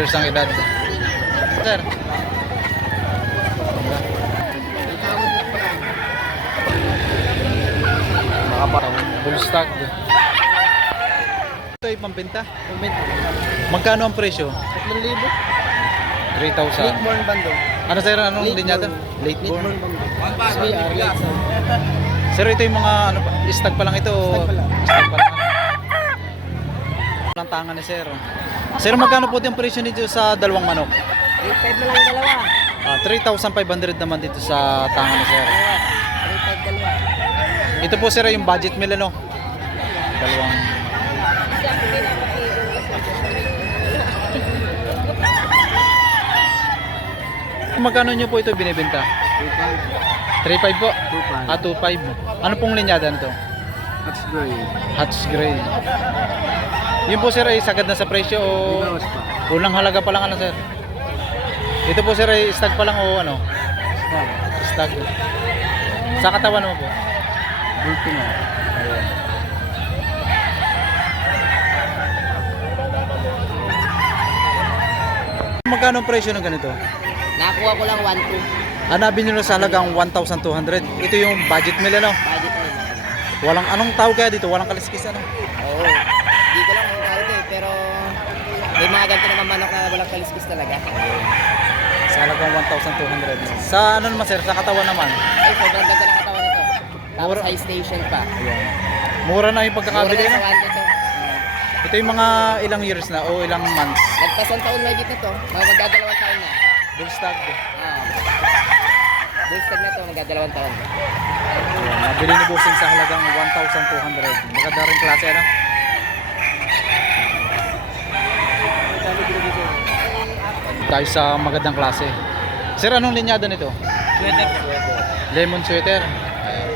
years ang edad. Sir. Nakapatang full stock. Ito ay pambenta. Magkano ang presyo? 3,000. 3,000. Late born bando. Ano sir, anong Late linyada? born. Late born. SBR, late born. Sir, ito yung mga ano, stag pa lang ito. Stag pa lang. Stag pa lang. Ang tangan ni sir. Sir, magkano po yung presyo nito sa dalawang manok? 3,500 na lang dalawa. 3,500 naman dito sa tangan ni sir. 3,500 dalawa. Ito po sir yung budget meal ano? Dalawang. Magkano nyo po ito binibenta? 3,500 po? 2,500. Ano pong linyada nito? That's gray. Hats gray. Yun po sir ay sagad na sa presyo o unang halaga pa lang ano sir? Ito po sir ay stag pa lang o ano? Stag. Sa katawan naman po? Bulto na. Ayan. Magkano ang presyo ng ganito? Nakuha ko lang 1,200. Hanapin nyo na sa halagang 1,200. Ito yung budget meal ano? Budget oil. Walang anong tawag kaya dito? Walang kaliskis ano? Oo. Hindi ko lang kung tawag eh. Pero may mga ganito naman manok na walang kaliskis talaga. Sa halagang 1,200. Sa ano naman sir? Sa katawan naman? Ay, sobrang ganda ng katawan nito. Tapos Mura. high station pa. Ayan. Mura na yung pagkakabili Mura no? na sa ito. Ito yung mga ilang years na o ilang months. Nagpasang taon na nito. Magdadalawang taon na. Bull stag. Bullstag na to, magdadalawang taon. Ayan. Nabili ni Bossing sa halagang 1,200. Maganda rin klase ano? Tayo sa magandang klase. Sir, anong linyada nito? Sweater. Lemon sweater.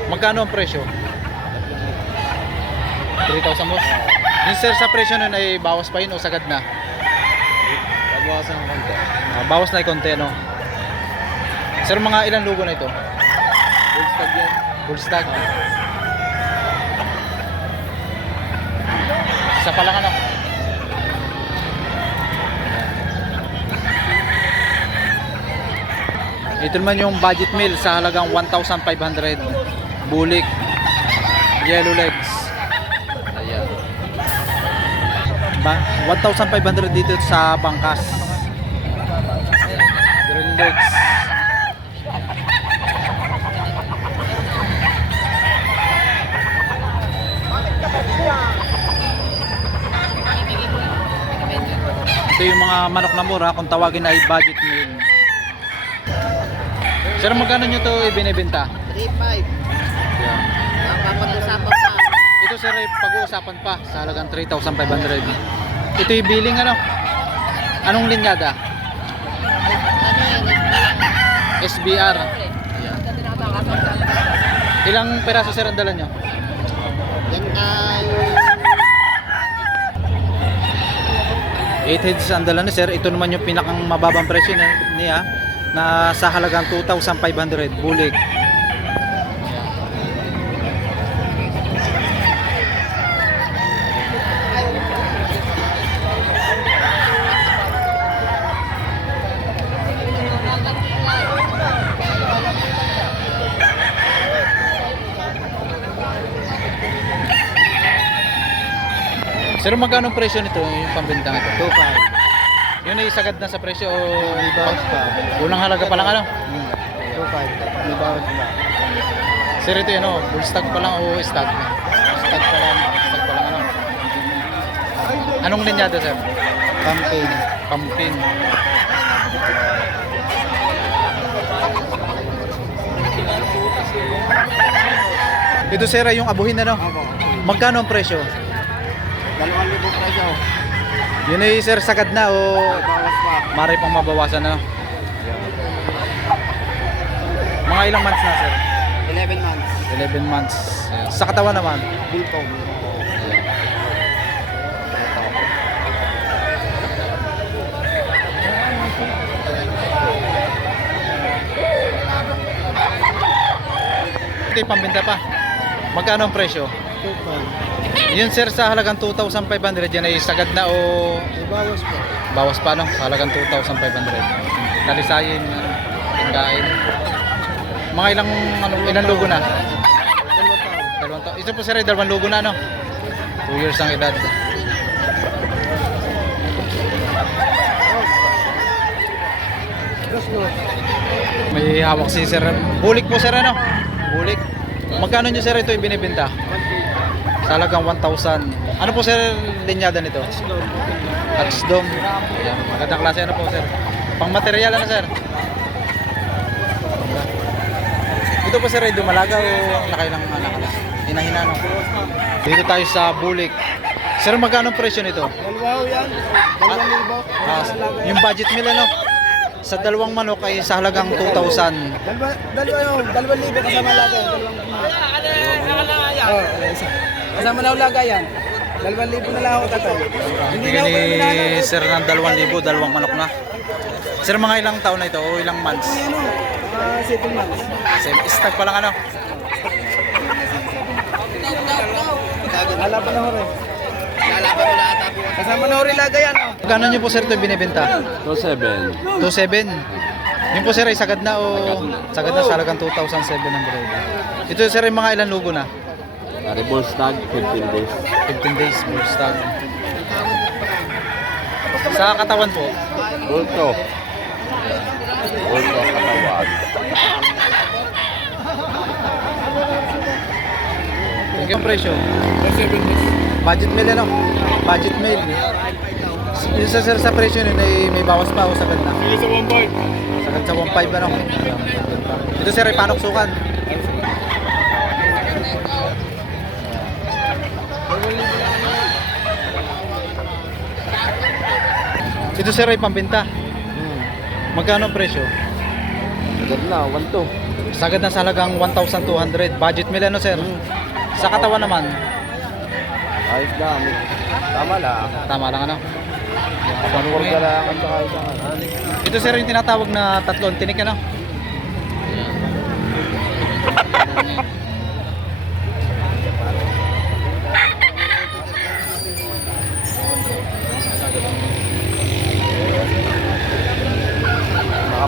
Magkano ang presyo? 3,000 mo? Yung sir sa presyo nun ay bawas pa yun o sagad na? Pagbawasan ng konti. Bawas na yung konti ano? Sir, mga ilang lugo na ito? Bullstag yan. Full stag. Isa pa lang ano? Ito naman yung budget meal sa halagang 1,500. Bulik. Yellow legs. Ayan. 1,500 dito sa Bangkas. Ayan. Green legs. Ito yung mga manok na mura kung tawagin ay budget meal. Sir, magkano nyo ito ibinibenta? 3,500. Yan. Papag-usapan pa. Ito sir ay pag-uusapan pa sa halagang 3,500. Ito yung billing ano? Anong linyada? SBR. Yan. Ilang peraso sir ang dala nyo? Yan ay 8 heads ang dala ni sir. Ito naman yung pinakang mababang presyo niya na sa halagang 2,500 bulig. Sir, magkano ang presyo nito yung pambenta nito? 2,500. Yun ay sagad na sa presyo o May bawas pa. unang halaga pa lang ano? 2,500. May bawas pa. Sir, ito yun o, full stock pa lang o stock? Stag pa lang. Stock pa lang ano? Anong linyada sir? Campaign. Pumpkin. Ito sir ay yung abuhin ano? Opo. Magkano ang presyo? 2,000 presyo. Yun ay sir sagad na o May bawas pa. mari pang mabawasan na? Mga ilang months na sir? 11 months. 11 months. Sa katawan naman? Biltong. Ito yung pambenta pa. Magkano ang presyo? 2,500. Yun sir sa halagang 2,500 yan ay sagad na o May bawas pa. Bawas pa no, sa halagang 2,500. Talisayin, pagkain. Mga ilang lugo na? Dalawang taon. Ito po sir, dalawang lugo na no. 2 years ang edad. May hawak si sir. Bulik po sir ano? Bulik. Magkano nyo sir ito ibinibenta? Sa halagang 1,000. Ano po sir linyada nito? Touchdome. Ayan, magandang klase ano po sir. Pang material ano sir? Ito po sir ay dumalaga o nakailang anak na? Hinahina no? Dito tayo sa bulik. Sir magkano ang presyo nito? Dalawa yan. 2,000. Yung budget nila no? Sa dalawang manok ay sa halagang 2,000. Dalawa libo kasama laga. Kasama na ulaga yan. 2,000 na lang ako tatay. Hindi na ako Bigyan ni sir ng 2,000, dalawang manok na. Sir mga ilang taon na ito o ilang months? 7 months. Same stag pa lang ano? Lalaban na ho rin. Lalaban mo na ata po. Kasama na ho rin laga yan. Magkano nyo po sir ito binibenta? 2,700. 2,700. Yung po sir ay sagad na o sagad na sa halagang 2,700. Ito sir ay mga ilang lugo na? Bull stag, 15 days. 15 days bull stag. Sa katawan po? Bulto. Bulto katawan. Yung presyo? Budget meal ano? Budget meal. Yung sa sir sa presyo nun ay may bawas pa o sagad na? Sa 1.5. Sagad sa 1,500 ano? Ito sir ay panok sukan. Ito sir ay pambenta. Magkano ang presyo? Agad na, 1.2. Sagad na sa halagang 1,200. Budget meal ano sir? Sa katawan naman? Ayos na. Tama lang. Tama lang ano? Panur ka lang at saka isang Ito sir yung tinatawag na tatlong tinik ano?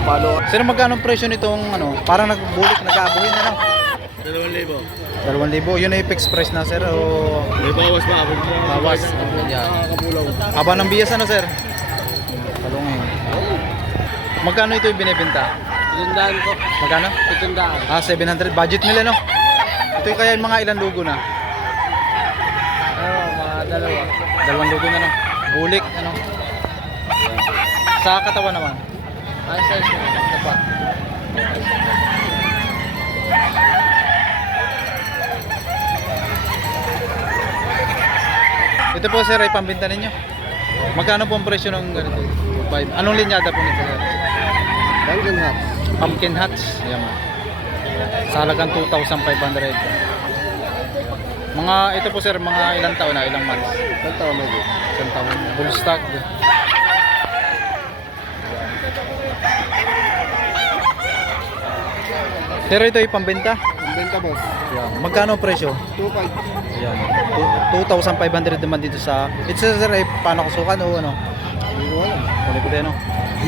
nakapalo. Sir magkano ang presyo nitong ano? Parang nagbulik, nag-aabuhin ano? 2,000. 2,000. Yun ay fixed price na sir o May bawas pa. bawas? Yan. Haba ng bias ano sir? Talungin. Magkano ito yung binibenta? 700 ko. Magkano? 700. 700. Budget nila no? Ito yung kaya yung mga ilang lugo na? Mga dalawa. Dalawang lugo na no? Bulik ano? Sa katawan naman? Ayos, ayos. Ito pa. Ito po sir ay pambenta ninyo. Magkano po ang presyo ng ganito? 5. Anong linyada po nito sir? Dungeon hat. Pumpkin hats. Ayan mo. Sa halagang 2,500. Mga ito po sir, mga ilang taon na, ilang months? Isang taon na ito. Isang taon. Bull stock. Pero ito ay pambenta. Ang benta boss. Ayan. Magkano ang presyo? 2,500. Ayan. 2,500 naman dito sa... Ito sir ay paano kasukan o ano? Hindi ko alam. Kulit ko din ano?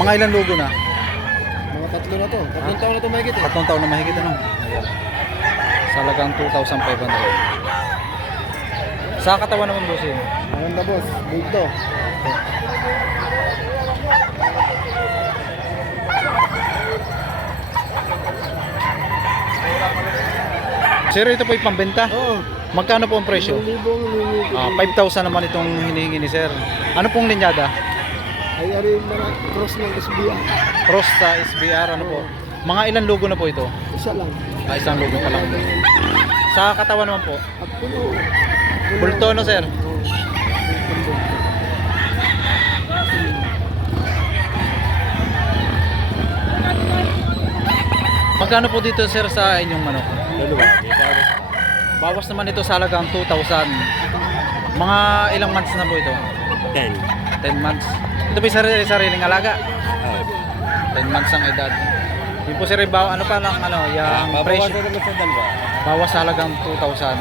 Mga ilang lugo na? Mga tatlo na to. 3 taon na to mahigit eh. 3 taon na mahigit ano? Ayan. Sa halagang 2,500. Sa katawan naman bossing. Maganda boss. Big to. Sir, ito po yung pambenta. Oo. Magkano po ang presyo? 5,000 naman itong hinihingi ni sir. Ano pong linyada? Ay, ari mga cross ng SBI. Cross sa SBR, ano po? Mga ilang logo na po ito? Isa lang. Isang logo pa lang. Sa katawan naman po? At puno. Bulto no sir? Magkano po dito sir sa inyong manok? Dalawa. Bawas naman ito sa halagang 2,000. Mga ilang months na po ito? 10. 10 months. Ito po yung sariling alaga. 10 months ang edad. Yung po sir, ano pa lang, ano, yung presyo. naman sa dalawa. Bawas sa halagang 2,000.